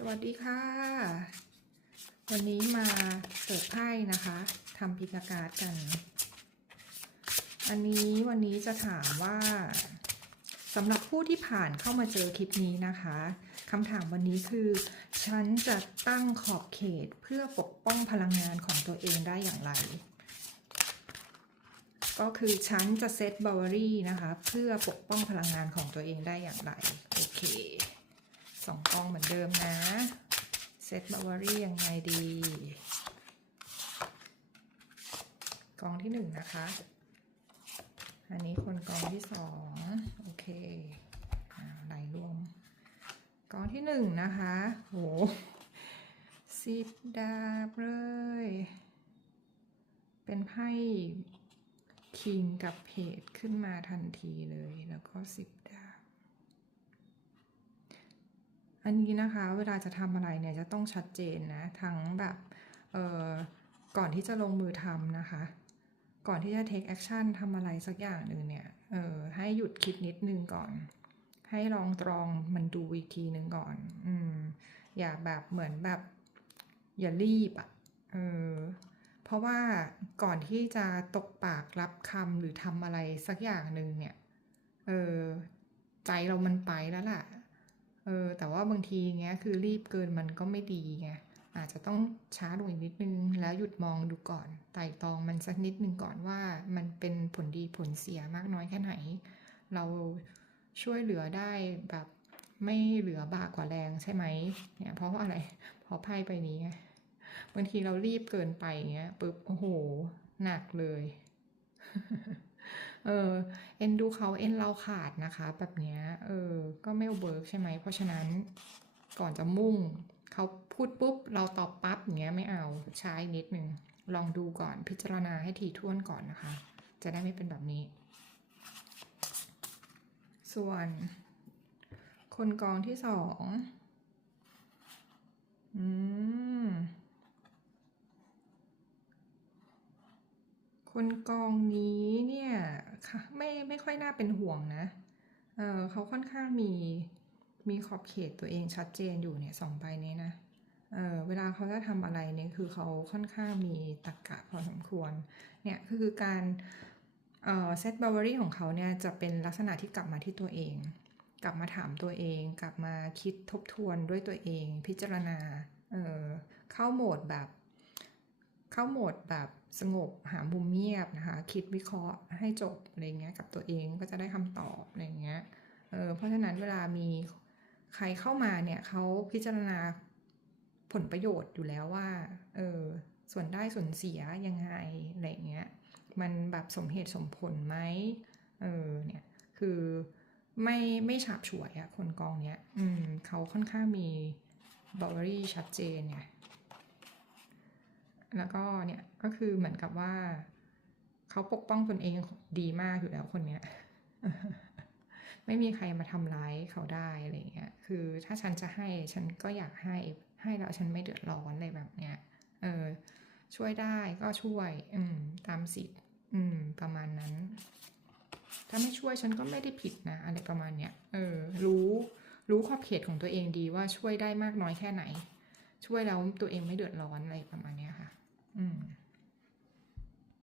สวัสดีค่ะ วันนี้มาเปิดไพ่นะคะทำพิกาการ์ดกัน อันนี้วันนี้จะถามว่าสำหรับผู้ที่ผ่านเข้ามาเจอคลิปนี้นะคะคำถามวันนี้คือ ฉันจะตั้งขอบเขตเพื่อปกป้องพลังงานของตัวเองได้อย่างไร ก็คือฉันจะเซตบาวารี่นะคะ เพื่อปกป้องพลังงานของตัวเองได้อย่างไร โอเคสองกองเหมือนเดิมนะ เซตบาวารี่ยังไงดี กองที่หนึ่งนะคะ อันนี้คนกองที่สองโอเคไหลรวมกองที่หนึ่งนะคะ โหสิบดาบเลย เป็นไพ่คิงกับเพจขึ้นมาทันทีเลยแล้วก็สิบดาบ อันนี้นะคะเวลาจะทำอะไรเนี่ยจะต้องชัดเจนนะ ทั้งแบบเอ่อก่อนที่จะลงมือทำนะคะ ก่อนที่จะ take action ทำอะไรสักอย่างหนึ่งเนี่ยเออให้หยุดคิดนิดนึงก่อน ให้ลองตรองมันดูอีกทีหนึ่งก่อนอืมอย่าแบบเหมือนแบบ อย่ารีบอะ่ะเออเพราะว่าก่อนที่จะตกปากรับคำหรือทำอะไรสักอย่างหนึ่งเนี่ยเออใจเรามันไปแล้วล่ะ เออแต่ว่าบางทีเงี้ยคือรีบเกินมันก็ไม่ดีไงอาจจะต้องช้าลงอีกนิดนึง แล้วหยุดมองดูก่อนไต่ตองมันสักนิดนึงก่อนว่ามันเป็นผลดีผลเสียมากน้อยแค่ไหน เราช่วยเหลือได้แบบไม่เหลือบากกว่าแรงใช่ไหมเนี่ยเพราะว่าอะไรเพราะไพ่ใบนี้ไงบางทีเรารีบเกินไปเงี้ยปุ๊บโอ้โห หนักเลย เออเอ็นดูเขาเอ็นเราขาดนะคะ แบบเนี้ยเออก็ไม่เวิร์กใช่ไหมเพราะฉะนั้นก่อนจะมุ่งเขาพูดปุ๊บเราตอบปั๊บอย่างเงี้ยไม่เอาใช้นิดนึงลองดูก่อนพิจารณาให้ถี่ถ้วนก่อนนะคะ จะได้ไม่เป็นแบบนี้ ส่วน คนกองที่สองอืม คนกองนี้เนี่ยค่ะไม่ไม่ค่อยน่าเป็นห่วงนะเออเขาค่อนข้างมีมีขอบเขตตัวเองชัดเจนอยู่เนี่ยสองใบนี้นะเออเวลาเขาจะทำอะไรเนี่ยคือเขาค่อนข้างมีตรรกะพอสมควรเนี่ยคือการเอ่อเซตบาวารี่ของเขาเนี่ยจะเป็นลักษณะที่กลับมาที่ตัวเอง กลับมาถามตัวเอง กลับมาคิดทบทวนด้วยตัวเอง พิจารณาเออเข้าโหมดแบบ เข้าโหมดแบบสงบหามุมเงียบนะคะ คิดวิเคราะห์ให้จบอะไรเงี้ยกับตัวเองก็จะได้คำตอบอะไรเงี้ยเออเพราะฉะนั้นเวลามีใครเข้ามาเนี่ยเขาพิจารณาผลประโยชน์อยู่แล้วว่าเออส่วนได้ส่วนเสียยังไงอะไรเงี้ยมันแบบสมเหตุสมผลไหมเออเนี่ยคือไม่ไม่ฉาบฉวยอะคนกองเนี้ยอืมเขาค่อนข้างมีบาวารี่ชัดเจนไง แล้วก็เนี่ยก็คือเหมือนกับว่า เขาปกป้องตนเองดีมากอยู่แล้วคนเนี้ยไม่มีใครมาทำร้ายเขาได้อะไรเงี้ย คือถ้าฉันจะให้ฉันก็อยากให้ให้แล้วฉันไม่เดือดร้อนอะไรแบบเนี้ย เออ ช่วยได้ก็ช่วย อืม ตามสิทธิ์ อืม ประมาณนั้น ถ้าไม่ช่วยฉันก็ไม่ได้ผิดนะ อะไรประมาณเนี้ย เออ รู้ รู้ขอบเขตของตัวเองดีว่าช่วยได้มากน้อยแค่ไหน ช่วยแล้วตัวเองไม่เดือดร้อนอะไรประมาณเนี้ยค่ะ อืม